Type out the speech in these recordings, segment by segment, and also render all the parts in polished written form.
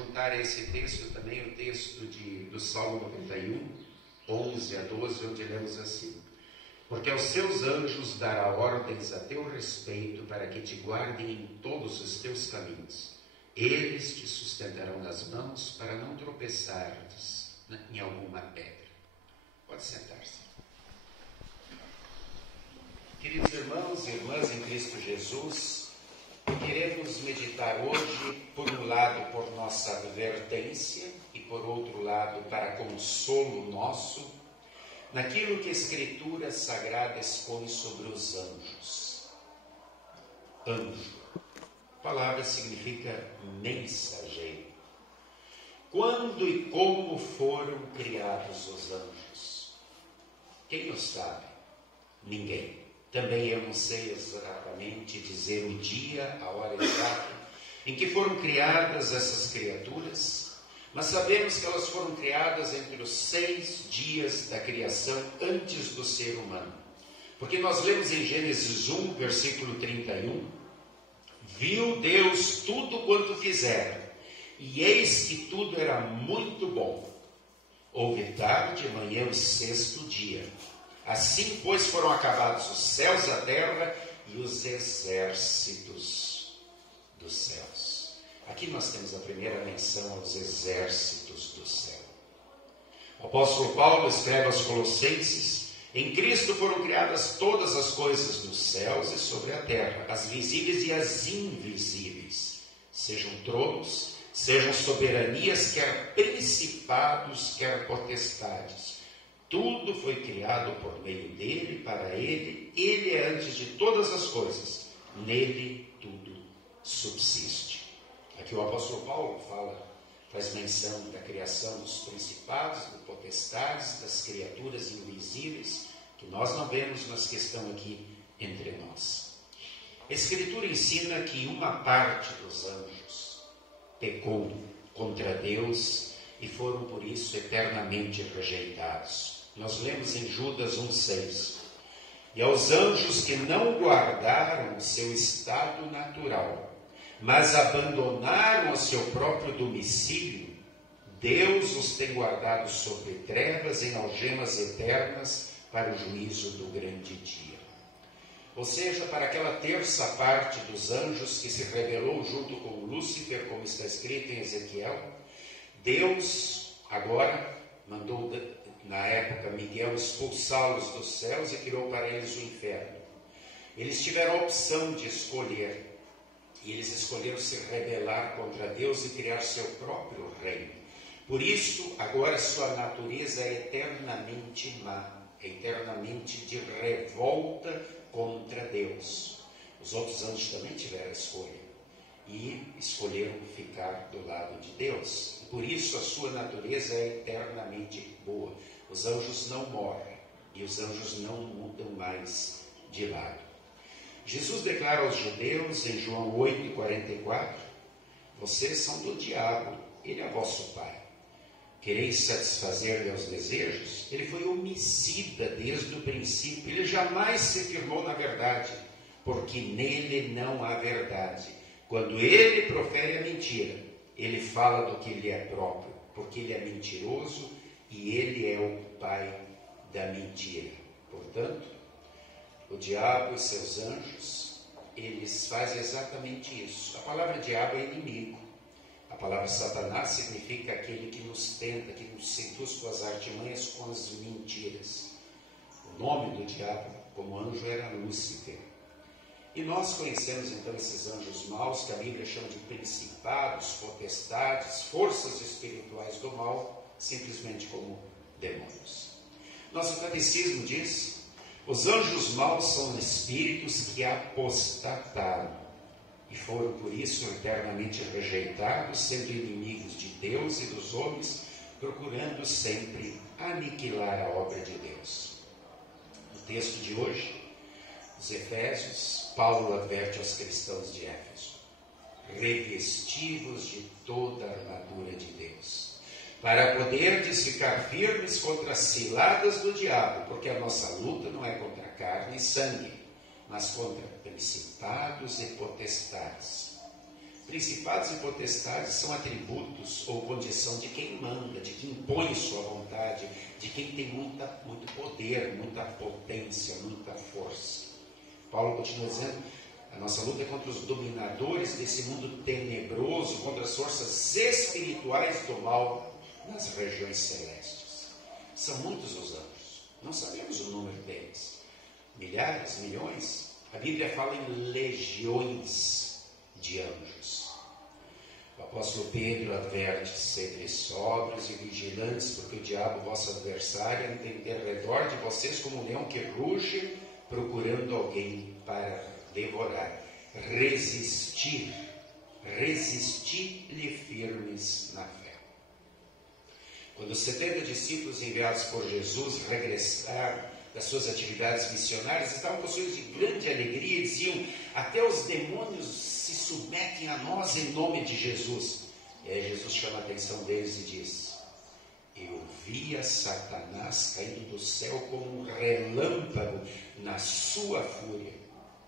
juntar a esse texto também o texto do Salmo 91, 11 a 12, onde lemos assim: porque aos seus anjos dará ordens a teu respeito, para que te guardem em todos os teus caminhos. Eles te sustentarão nas mãos, para não tropeçares em alguma pedra. Pode sentar-se. Queridos irmãos e irmãs em Cristo Jesus, queremos meditar hoje, por um lado, por nossa advertência e, por outro lado, para consolo nosso, naquilo que a Escritura Sagrada expõe sobre os anjos. Anjo. A palavra significa mensageiro. Quando e como foram criados os anjos? Quem o sabe? Ninguém. Também eu não sei exatamente dizer o dia, a hora exata em que foram criadas essas criaturas, mas sabemos que elas foram criadas entre os 6 dias da criação antes do ser humano. Porque nós lemos em Gênesis 1, versículo 31, viu Deus tudo quanto fizera, e eis que tudo era muito bom. Houve tarde e manhã o 6º dia. Assim, pois, foram acabados os céus, a terra e os exércitos dos céus. Aqui nós temos a primeira menção aos exércitos do céu. O apóstolo Paulo escreve aos Colossenses: em Cristo foram criadas todas as coisas nos céus e sobre a terra, as visíveis e as invisíveis, sejam tronos, sejam soberanias, quer principados, quer potestades. Tudo foi criado por meio dele, para ele. Ele é antes de todas as coisas. Nele tudo subsiste. Aqui o apóstolo Paulo faz menção da criação dos principados, das potestades, das criaturas invisíveis, que nós não vemos, mas que estão aqui entre nós. A Escritura ensina que uma parte dos anjos pecou contra Deus e foram por isso eternamente rejeitados. Nós lemos em Judas 1,6: e aos anjos que não guardaram o seu estado natural, mas abandonaram o seu próprio domicílio, Deus os tem guardados sobre trevas em algemas eternas para o juízo do grande dia. Ou seja, para aquela terça parte dos anjos que se rebelou junto com Lúcifer, como está escrito em Ezequiel, Deus agora mandou, na época, Miguel expulsá-los dos céus e criou para eles o inferno. Eles tiveram a opção de escolher, e eles escolheram se rebelar contra Deus e criar seu próprio reino. Por isso, agora sua natureza é eternamente má, é eternamente de revolta contra Deus. Os outros anjos também tiveram a escolha e escolheram ficar do lado de Deus. Por isso a sua natureza é eternamente boa. Os anjos não morrem e os anjos não mudam mais de lado. Jesus declara aos judeus em João 8,44: vocês são do diabo, ele é vosso pai. Quereis satisfazer-lhe aos desejos? Ele foi homicida desde o princípio, ele jamais se firmou na verdade, porque nele não há verdade. Quando ele profere a mentira, ele fala do que lhe é próprio, porque ele é mentiroso e ele é o pai da mentira. Portanto, o diabo e seus anjos, eles fazem exatamente isso. A palavra diabo é inimigo. A palavra Satanás significa aquele que nos tenta, que nos seduz com as artimanhas, com as mentiras. O nome do diabo, como anjo, era Lúcifer. E nós conhecemos então esses anjos maus, que a Bíblia chama de principados, potestades, forças espirituais do mal, simplesmente como demônios. Nosso catecismo diz: os anjos maus são espíritos que apostataram e foram por isso eternamente rejeitados, sendo inimigos de Deus e dos homens, procurando sempre aniquilar a obra de Deus. No texto de hoje, os Efésios, Paulo adverte aos cristãos de Éfeso: revesti-vos de toda a armadura de Deus, para poderdes ficar firmes contra as ciladas do diabo, porque a nossa luta não é contra carne e sangue, mas contra principados e potestades, Principados e potestades são atributos ou condição de quem manda, de quem impõe sua vontade, de quem tem muito poder, muita potência, muita força. Paulo continua dizendo: a nossa luta é contra os dominadores desse mundo tenebroso, contra as forças espirituais do mal nas regiões celestes. São muitos os anjos, não sabemos o número deles. Milhares, milhões? A Bíblia fala em legiões de anjos. O apóstolo Pedro adverte: sede sóbrios e vigilantes, porque o diabo, vosso adversário, anda em derredor de vocês como um leão que ruge, procurando alguém para devorar. Resistir, resisti-lhe firmes na fé. Quando os 70 discípulos enviados por Jesus regressaram das suas atividades missionárias, estavam possuídos de grande alegria e diziam: até os demônios se submetem a nós em nome de Jesus. E aí Jesus chama a atenção deles e diz: eu via Satanás caindo do céu como um relâmpago na sua fúria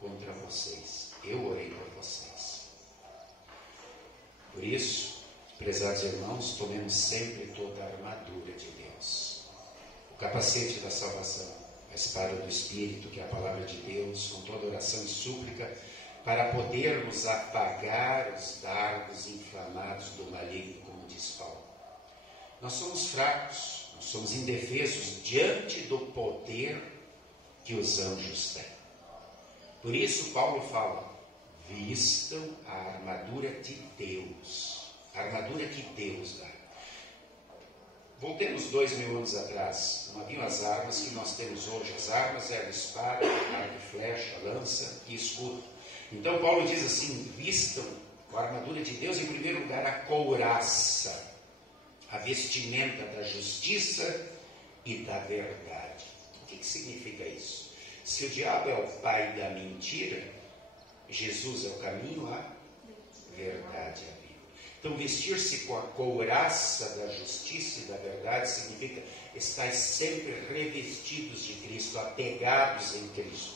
contra vocês. Eu orei por vocês. Por isso, prezados irmãos, tomemos sempre toda a armadura de Deus. O capacete da salvação, a espada do Espírito, que é a palavra de Deus, com toda oração e súplica, para podermos apagar os dardos inflamados do maligno, como diz Paulo. Nós somos fracos, nós somos indefesos diante do poder que os anjos têm. Por isso Paulo fala: vistam a armadura de Deus, a armadura que Deus dá. Voltemos 2000 anos atrás, não haviam as armas que nós temos hoje. As armas eram espada, arco e flecha, lança e escudo. Então Paulo diz assim: vistam com a armadura de Deus, em primeiro lugar a couraça, a vestimenta da justiça e da verdade. O que significa isso? Se o diabo é o pai da mentira, Jesus é o caminho, a verdade e a vida. Então, vestir-se com a couraça da justiça e da verdade significa estar sempre revestidos de Cristo, apegados em Cristo,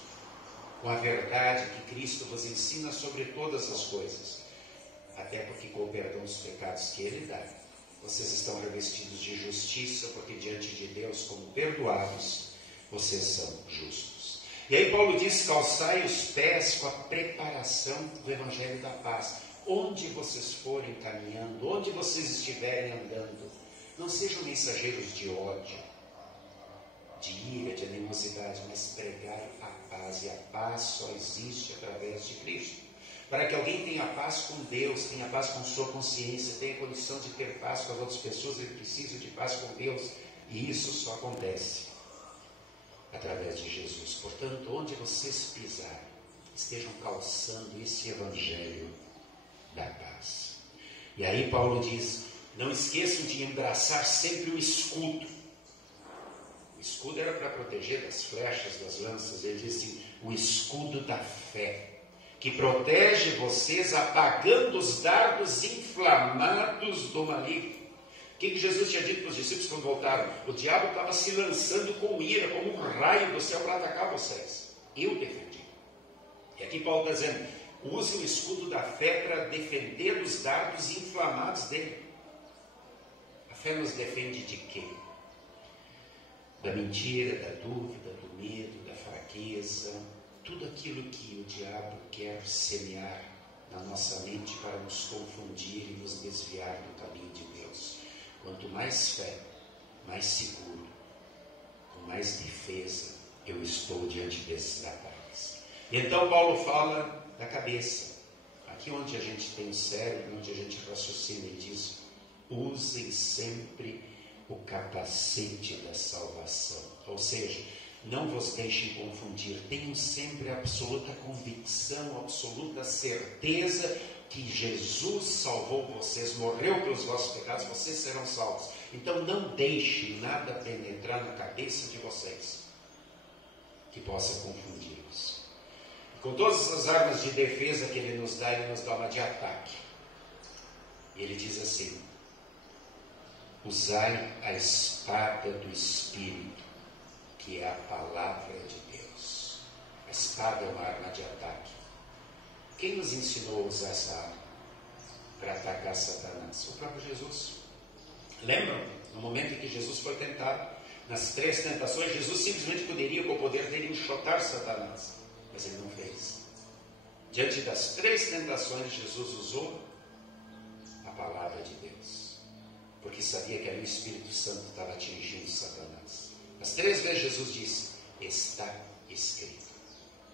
com a verdade que Cristo vos ensina sobre todas as coisas, até porque com o perdão dos pecados que Ele dá, vocês estão revestidos de justiça, porque diante de Deus, como perdoados, vocês são justos. E aí Paulo diz: calçai os pés com a preparação do Evangelho da paz. Onde vocês forem caminhando, onde vocês estiverem andando, não sejam mensageiros de ódio, de ira, de animosidade, mas pregai a paz. E a paz só existe através de Cristo. Para que alguém tenha paz com Deus, tenha paz com sua consciência, tenha condição de ter paz com as outras pessoas, ele precisa de paz com Deus. E isso só acontece através de Jesus. Portanto, onde vocês pisarem, estejam calçando esse Evangelho da paz. E aí Paulo diz: não esqueçam de embraçar sempre o escudo. O escudo era para proteger das flechas, das lanças. Ele diz assim: o escudo da fé, que protege vocês apagando os dardos inflamados do maligno. O que Jesus tinha dito para os discípulos quando voltaram? O diabo estava se lançando com ira, como um raio do céu para atacar vocês. Eu defendi. E aqui Paulo está dizendo: use o escudo da fé para defender os dardos inflamados dele. A fé nos defende de quê? Da mentira, da dúvida, do medo, da fraqueza, tudo aquilo que o diabo quer semear na nossa mente para nos confundir e nos desviar do caminho de Deus. Quanto mais fé, mais seguro, com mais defesa eu estou diante desses ataques. Então Paulo fala da cabeça. Aqui onde a gente tem o cérebro, onde a gente raciocina, ele diz: usem sempre o capacete da salvação. Ou seja, não vos deixem confundir, tenham sempre a absoluta convicção, a absoluta certeza que Jesus salvou vocês, morreu pelos vossos pecados, vocês serão salvos. Então não deixem nada penetrar na cabeça de vocês que possa confundi-los. Com todas as armas de defesa que Ele nos dá uma de ataque. E Ele diz assim: usai a espada do Espírito, que é a palavra de Deus. A espada é uma arma de ataque. Quem nos ensinou a usar essa arma? para atacar Satanás? O próprio Jesus. Lembram? No momento em que Jesus foi tentado, nas 3 tentações, Jesus simplesmente poderia, com o poder dele, enxotar Satanás. Mas ele não fez. Diante das 3 tentações, Jesus usou a palavra de Deus. Porque sabia que ali o Espírito Santo estava atingindo Satanás. As 3 vezes Jesus disse: está escrito.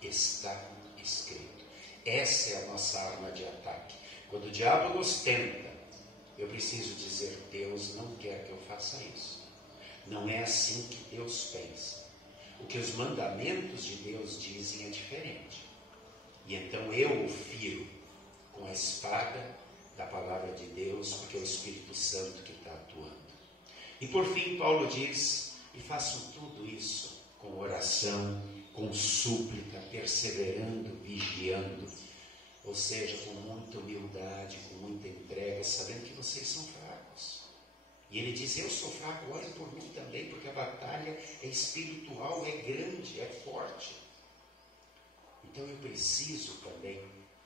Está escrito. Essa é a nossa arma de ataque. Quando o diabo nos tenta, eu preciso dizer: Deus não quer que eu faça isso. Não é assim que Deus pensa. O que os mandamentos de Deus dizem é diferente. E então eu o firo com a espada da palavra de Deus, porque é o Espírito Santo que está atuando. E por fim, Paulo diz: e façam tudo isso com oração, com súplica, perseverando, vigiando. Ou seja, com muita humildade, com muita entrega, sabendo que vocês são fracos. E ele diz: eu sou fraco, orem por mim também, porque a batalha é espiritual, é grande, é forte. Então eu preciso também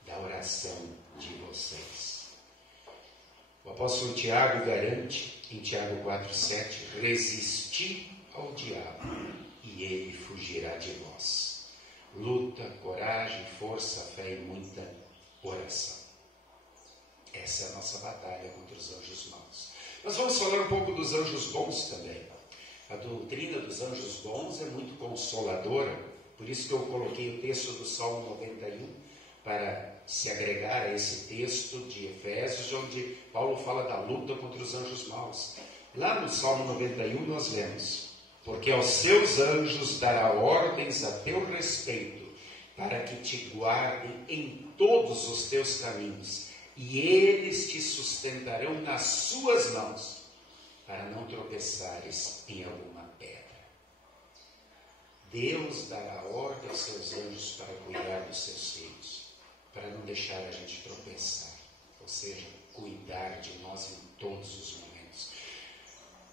da oração de vocês. O apóstolo Tiago garante, em Tiago 4,7, resisti ao diabo e ele fugirá de vós. Luta, coragem, força, fé e muita oração. Essa é a nossa batalha contra os anjos maus. Nós vamos falar um pouco dos anjos bons também. A doutrina dos anjos bons é muito consoladora, por isso que eu coloquei o texto do Salmo 91 para se agregar a esse texto de Efésios, onde Paulo fala da luta contra os anjos maus. Lá no Salmo 91 nós lemos: porque aos seus anjos dará ordens a teu respeito, para que te guardem em todos os teus caminhos, e eles te sustentarão nas suas mãos, para não tropeçares em alguma pedra. Deus dará ordem aos seus anjos para cuidar dos seus filhos, para não deixar a gente tropeçar, ou seja, cuidar de nós em todos os momentos.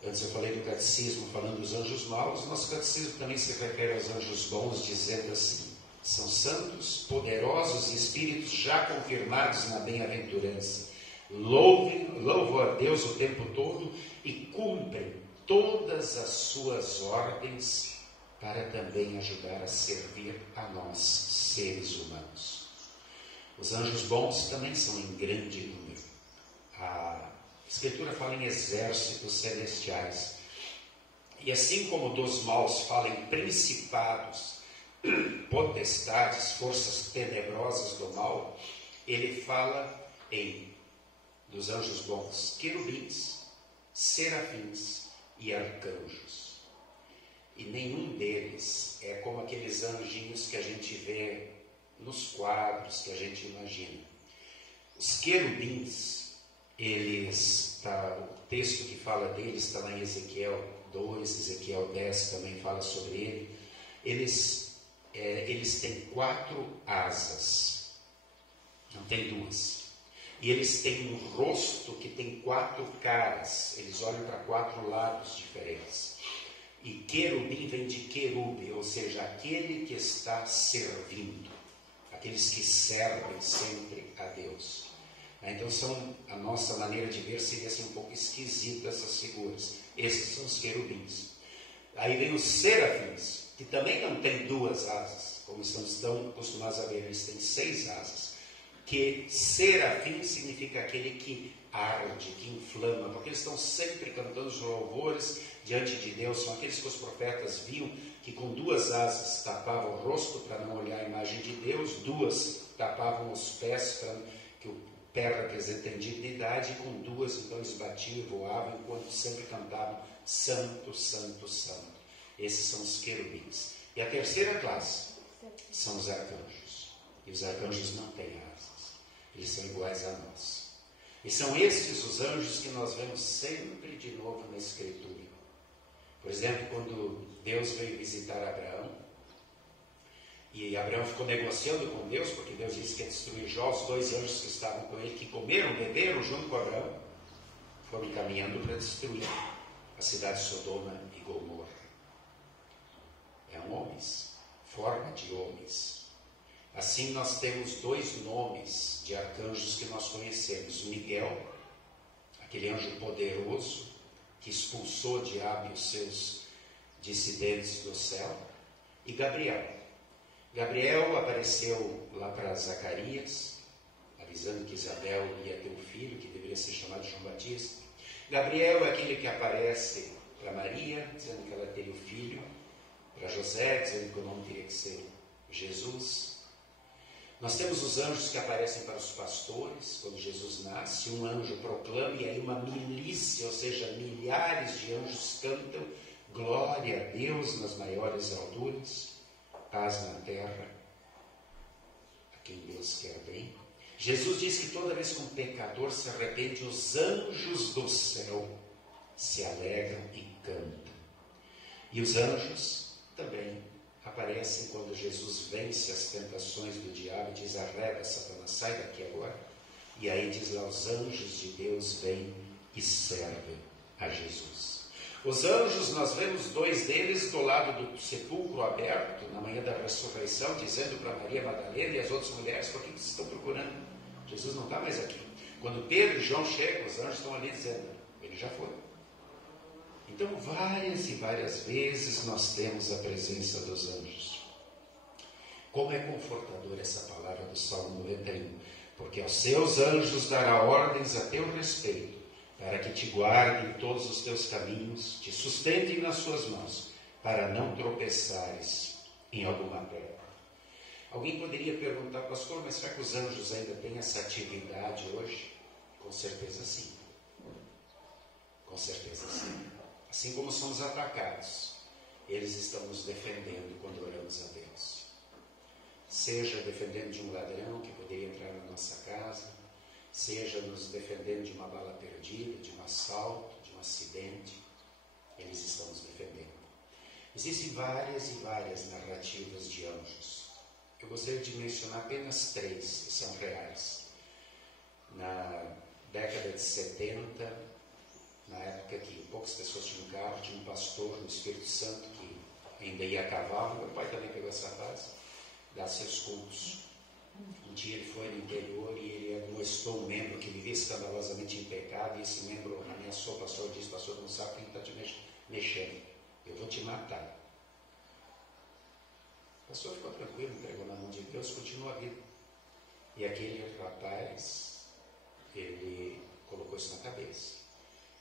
Antes eu falei do catecismo falando dos anjos maus, nosso catecismo também se refere aos anjos bons, dizendo assim: são santos, poderosos espíritos já confirmados na bem-aventurança. Louvam a Deus o tempo todo e cumprem todas as suas ordens para também ajudar a servir a nós, seres humanos. Os anjos bons também são em grande número. A Escritura fala em exércitos celestiais. E assim como dos maus fala em principados, potestades, forças tenebrosas do mal, ele fala dos anjos bons, querubins, serafins e arcanjos. E nenhum deles é como aqueles anjinhos que a gente vê nos quadros, que a gente imagina. Os querubins, o texto que fala deles está lá em Ezequiel 2, Ezequiel 10 também fala sobre ele. Eles têm 4 asas, não tem 2. E eles têm um rosto que tem 4 caras, eles olham para 4 lados diferentes. E querubim vem de querube, ou seja, aquele que está servindo, aqueles que servem sempre a Deus. Então a nossa maneira de ver seria assim um pouco esquisita essas figuras. Esses são os querubins. Aí vem os serafins, que também não têm 2 asas, como estamos tão acostumados a ver, eles têm 6 asas. Que serafim significa aquele que arde, que inflama, porque eles estão sempre cantando os louvores diante de Deus. São aqueles que os profetas viam que com 2 asas tapavam o rosto para não olhar a imagem de Deus, 2 tapavam os pés, para que o pé representa a dignidade, e com 2 então eles batiam e voavam, enquanto sempre cantavam Santo, Santo, Santo. Esses são os querubins. E a terceira classe são os arcanjos. E os arcanjos não têm asas, eles são iguais a nós. E são estes os anjos que nós vemos sempre de novo na Escritura. Por exemplo, quando Deus veio visitar Abraão, e Abraão ficou negociando com Deus, porque Deus disse que ia destruir Jó, os 2 anjos que estavam com ele, que comeram, beberam junto com Abraão, foram caminhando para destruir a cidade de Sodoma e Gomorra. Eram homens, forma de homens. Assim nós temos dois nomes de arcanjos que nós conhecemos: Miguel, aquele anjo poderoso que expulsou o diabo e os seus dissidentes do céu, e Gabriel. Gabriel apareceu lá para Zacarias, avisando que Isabel ia ter um filho que deveria ser chamado João Batista. Gabriel é aquele que aparece para Maria, dizendo que ela teria o filho, para José, dizendo que o nome teria que ser Jesus. Nós temos os anjos que aparecem para os pastores, quando Jesus nasce, um anjo proclama, e aí uma milícia, ou seja, milhares de anjos cantam, glória a Deus nas maiores alturas, paz na terra, a quem Deus quer bem. Jesus diz que toda vez que um pecador se arrepende, os anjos do céu se alegram e cantam. E os anjos também aparecem quando Jesus vence as tentações do diabo e diz: arreda, Satanás, sai daqui agora. E aí diz lá: os anjos de Deus vêm e servem a Jesus. Os anjos, nós vemos dois deles do lado do sepulcro aberto, na manhã da ressurreição, dizendo para Maria Madalena e as outras mulheres: por que vocês estão procurando? Jesus não está mais aqui. Quando Pedro e João chegam, os anjos estão ali dizendo: ele já foi. Então, várias e várias vezes nós temos a presença dos anjos. Como é confortadora essa palavra do Salmo 91. Porque aos seus anjos dará ordens a teu respeito, para que te guardem em todos os teus caminhos, te sustentem nas suas mãos, para não tropeçares em alguma pedra. Alguém poderia perguntar: pastor, mas será que os anjos ainda têm essa atividade hoje? Com certeza sim. Com certeza sim. Assim como somos atacados, eles estão nos defendendo quando oramos a Deus. Seja defendendo de um ladrão que poderia entrar na nossa casa, seja nos defendendo de uma bala perdida, de um assalto, de um acidente, eles estão nos defendendo. Existem várias e várias narrativas de anjos. Eu gostaria de mencionar apenas 3 que são reais. Na década de 70, na época que poucas pessoas tinham carro, tinha um pastor no Espírito Santo que ainda ia a cavalo. Meu pai também pegou essa fase, dar seus cultos. Um dia ele foi no interior e ele amoestou um membro que vivia escandalosamente em pecado, e esse membro ameaçou o pastor, disse: pastor, não sabe quem está te mexendo, eu vou te matar. O pastor ficou tranquilo, entregou na mão de Deus, continuou a vida. E aquele rapaz, ele colocou isso na cabeça.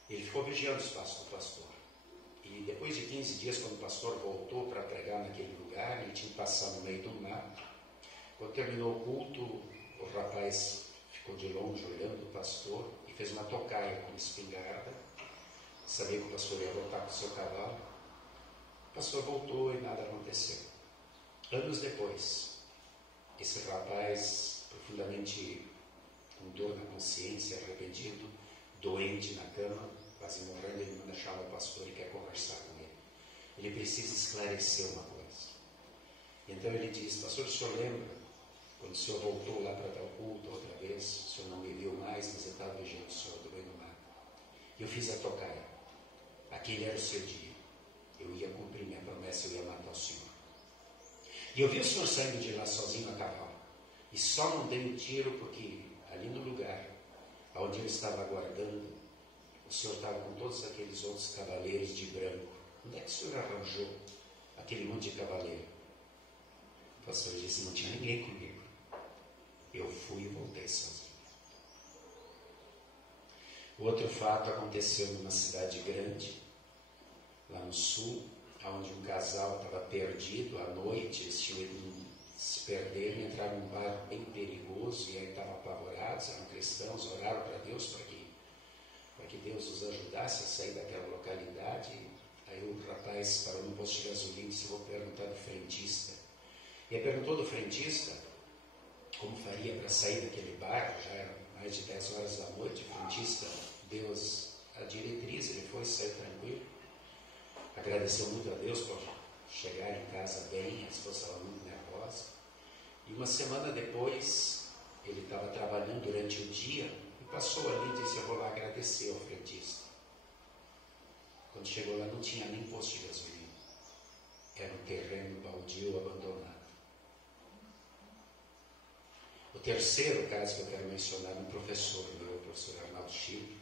Ele ficou vigiando o espaço do pastor. E depois de 15 dias, quando o pastor voltou para pregar naquele lugar, ele tinha que passar no meio do mato. Quando terminou o culto, o rapaz ficou de longe olhando o pastor e fez uma tocaia com espingarda. Sabia que o pastor ia voltar com o seu cavalo. O pastor voltou e nada aconteceu. Anos depois, esse rapaz, profundamente com dor na consciência, arrependido, doente na cama, quase morrendo, ele manda chamar o pastor e quer conversar com ele. Ele precisa esclarecer uma coisa. Então ele diz: pastor, o senhor lembra quando o senhor voltou lá para dar o culto outra vez? O senhor não me viu mais, mas eu estava vigiando o senhor do meio do mato. Eu fiz a tocaia. Aquele era o seu dia. Eu ia cumprir minha promessa, eu ia matar o senhor. E eu vi o senhor saindo de lá sozinho a cavalo. E só não dei um tiro porque ali no lugar onde eu estava aguardando, o senhor estava com todos aqueles outros cavaleiros de branco. Onde é que o senhor arranjou aquele monte de cavaleiro? O pastor disse: não tinha ninguém comigo. Eu fui e voltei sozinho. O outro fato aconteceu numa cidade grande, lá no sul, onde um casal estava perdido à noite. Eles tinham ido se perderam, entraram num bar bem perigoso e aí estavam apavorados, eram cristãos, oraram para Deus para que Deus os ajudasse a sair daquela localidade. Aí o rapaz parou no posto de gasolina e disse: vou perguntar do frentista. E aí perguntou do frentista como faria para sair daquele bar. Já eram mais de 10 horas da noite. O frentista deu a diretriz, ele foi sair tranquilo, agradeceu muito a Deus por chegar em casa bem, a esposa estava muito nervosa. E uma semana depois, ele estava trabalhando durante o dia e passou ali e disse: eu vou lá agradecer ao frentista. Quando chegou lá, não tinha nem posto de gasolina. Era um terreno baldio abandonado. O terceiro caso que eu quero mencionar é um professor meu, o professor Arnaldo Chico.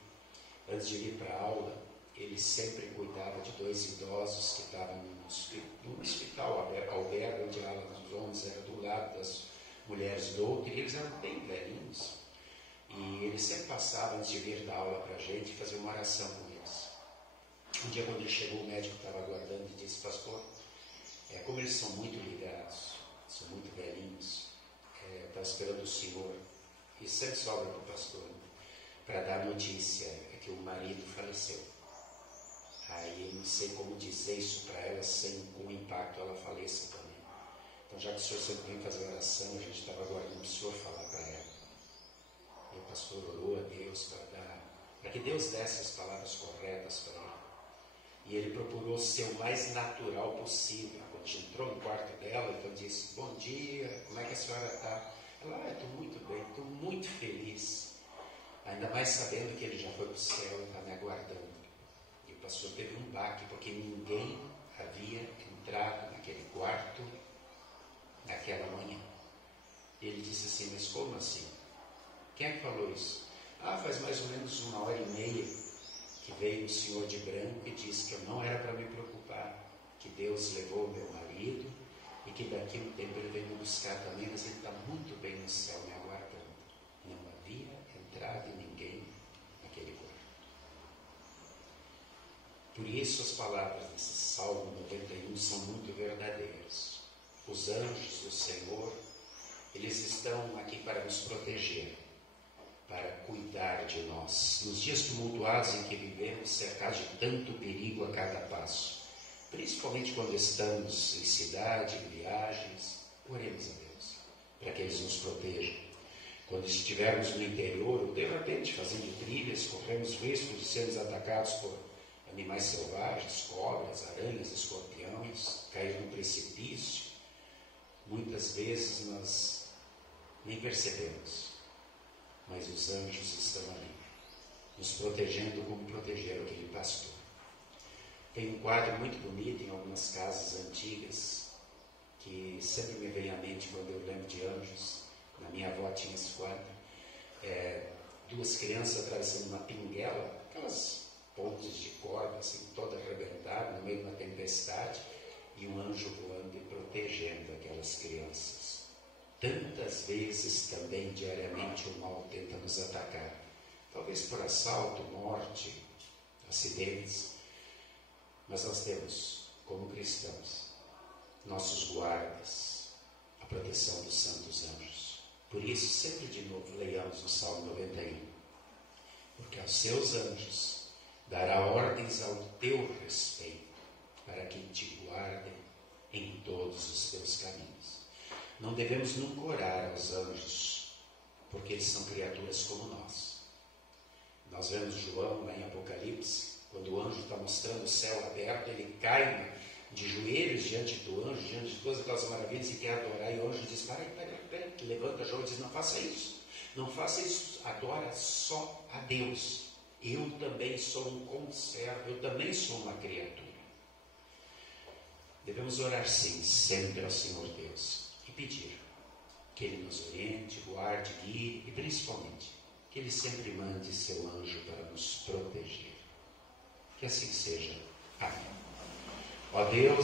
Antes de ir para a aula, ele sempre cuidava de 2 idosos que estavam num hospital albergue, onde a ala dos homens era do lado das mulheres do outro, e eles eram bem velhinhos. E ele sempre passava, antes de vir dar aula para a gente, fazer uma oração com eles. Um dia, quando ele chegou, o médico estava aguardando e disse: pastor, como eles são muito ligados, são muito velhinhos, estava esperando o senhor, e sempre sobra para o pastor, para dar a notícia que o marido faleceu. Aí eu não sei como dizer isso para ela sem com o impacto ela faleça também. Então, já que o senhor sempre vem fazer oração, a gente estava aguardando o senhor falar para ela. E o pastor orou a Deus para que Deus desse as palavras corretas para ela. E ele procurou ser o mais natural possível. Quando a gente entrou no quarto dela, então disse: bom dia, como é que a senhora está? Ela: estou muito bem, estou muito feliz. Ainda mais sabendo que ele já foi para o céu e está me aguardando. E o pastor teve um baque, porque ninguém havia entrado naquele quarto naquela manhã. E ele disse assim: mas como assim? Quem é que falou isso? Faz mais ou menos 1h30 que veio o senhor de branco e disse que eu não era para me preocupar, que Deus levou o meu marido e que daqui a um tempo ele veio me buscar também, mas ele está muito bem no céu me aguardando. Não havia entrado ninguém naquele quarto. Por isso as palavras desse Salmo 91 são muito verdadeiras. Os anjos do Senhor, eles estão aqui para nos proteger, para cuidar de nós. Nos dias tumultuados em que vivemos, cercados de tanto perigo a cada passo, principalmente quando estamos em cidade, em viagens, oremos a Deus, para que eles nos protejam. Quando estivermos no interior, ou de repente fazendo trilhas, corremos risco de sermos atacados por animais selvagens, cobras, aranhas, escorpiões, cair no precipício. Muitas vezes nós nem percebemos, mas os anjos estão ali, nos protegendo como protegeram aquele pastor. Tem um quadro muito bonito em algumas casas antigas, que sempre me vem à mente quando eu lembro de anjos. Na minha avó tinha esse quadro, 2 crianças atravessando uma pinguela, aquelas pontes de corda, assim, toda arrebentada, no meio de uma tempestade, e um anjo voando e protegendo aquelas crianças. Tantas vezes também, diariamente, o mal tenta nos atacar. Talvez por assalto, morte, acidentes. Mas nós temos, como cristãos, nossos guardas, a proteção dos santos anjos. Por isso, sempre de novo, leiamos o Salmo 91. Porque aos seus anjos dará ordens ao teu respeito, para que te guardem em todos os teus caminhos. Não devemos nunca orar aos anjos, porque eles são criaturas como nós. Nós vemos João lá em Apocalipse, quando o anjo está mostrando o céu aberto, ele cai de joelhos diante do anjo, diante de todas aquelas maravilhas e quer adorar, e o anjo diz: peraí, levanta João e diz: não faça isso, adora só a Deus. Eu também sou um conservo, eu também sou uma criatura. Devemos orar sim, sempre ao Senhor Deus, e pedir que Ele nos oriente, guarde, guie e principalmente que Ele sempre mande seu anjo para nos proteger. Que assim seja. Amém. Ó Deus,